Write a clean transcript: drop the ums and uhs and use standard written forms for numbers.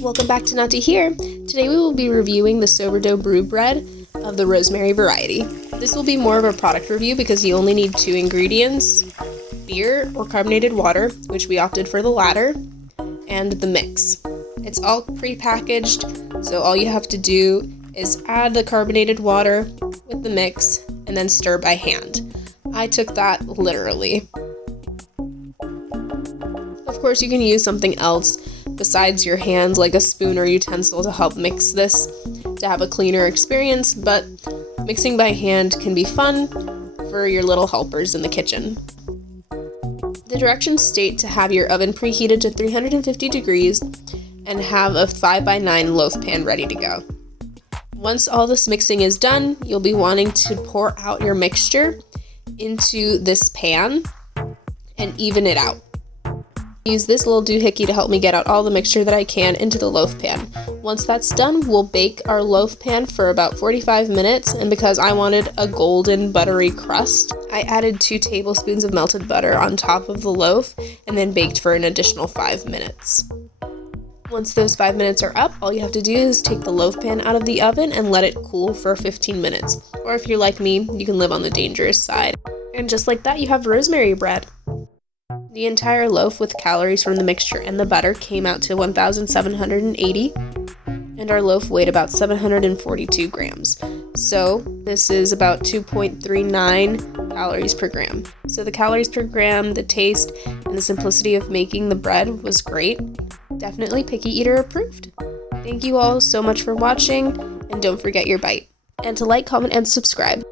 Welcome back to Not to Hear. Today we will be reviewing the Soberdough Brew Bread of the Rosemary variety. This will be more of a product review because you only need 2 ingredients, beer or carbonated water, which we opted for the latter, and the mix. It's all pre-packaged, so all you have to do is add the carbonated water with the mix and then stir by hand. I took that literally. Of course, you can use something else besides your hands, like a spoon or utensil, to help mix this to have a cleaner experience, but mixing by hand can be fun for your little helpers in the kitchen. The directions state to have your oven preheated to 350 degrees and have a 5x9 loaf pan ready to go. Once all this mixing is done, you'll be wanting to pour out your mixture into this pan and even it out. Use this little doohickey to help me get out all the mixture that I can into the loaf pan. Once that's done, we'll bake our loaf pan for about 45 minutes, and because I wanted a golden buttery crust, I added 2 tablespoons of melted butter on top of the loaf and then baked for an additional 5 minutes. Once those 5 minutes are up, all you have to do is take the loaf pan out of the oven and let it cool for 15 minutes. Or if you're like me, you can live on the dangerous side. And just like that, you have rosemary bread. The entire loaf with calories from the mixture and the butter came out to 1,780, and our loaf weighed about 742 grams. So this is about 2.39 calories per gram. So the calories per gram, the taste, and the simplicity of making the bread was great. Definitely picky eater approved. Thank you all so much for watching, and don't forget your bite. And to like, comment, and subscribe.